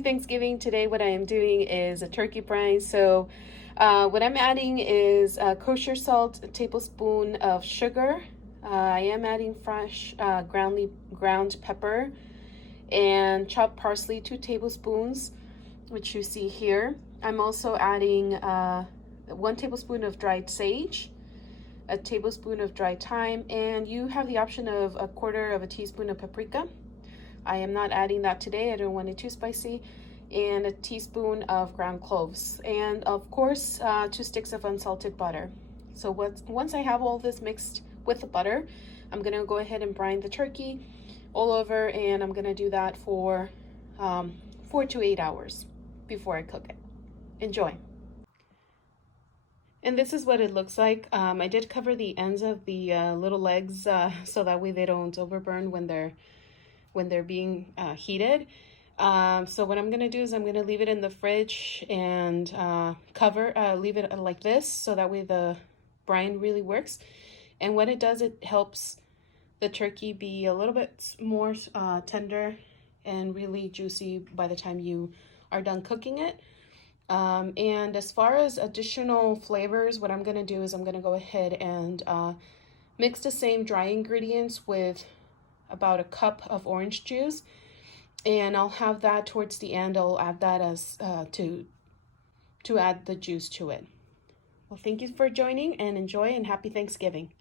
Thanksgiving. Today what I am doing is a turkey brine. So what I'm adding is kosher salt, a tablespoon of sugar. I am adding fresh ground pepper and chopped parsley, 2 tablespoons, which you see here. I'm also adding 1 tablespoon of dried sage, a tablespoon of dried thyme, and you have the option of 1/4 of a teaspoon of paprika. I am not adding that today. I don't want it too spicy. And a teaspoon of ground cloves. And of course, 2 sticks of unsalted butter. So once I have all this mixed with the butter, I'm gonna go ahead and brine the turkey all over, and I'm gonna do that for 4 to 8 hours before I cook it. Enjoy. And this is what it looks like. I did cover the ends of the little legs so that way they don't overburn when they're being heated. So what I'm gonna do is I'm gonna leave it in the fridge and leave it like this so that way the brine really works. And what it does, it helps the turkey be a little bit more tender and really juicy by the time you are done cooking it. And as far as additional flavors, what I'm gonna do is I'm gonna go ahead and mix the same dry ingredients with about a cup of orange juice, and I'll have that towards the end. I'll add that as to add the juice to it. Well, thank you for joining, and enjoy, and happy Thanksgiving.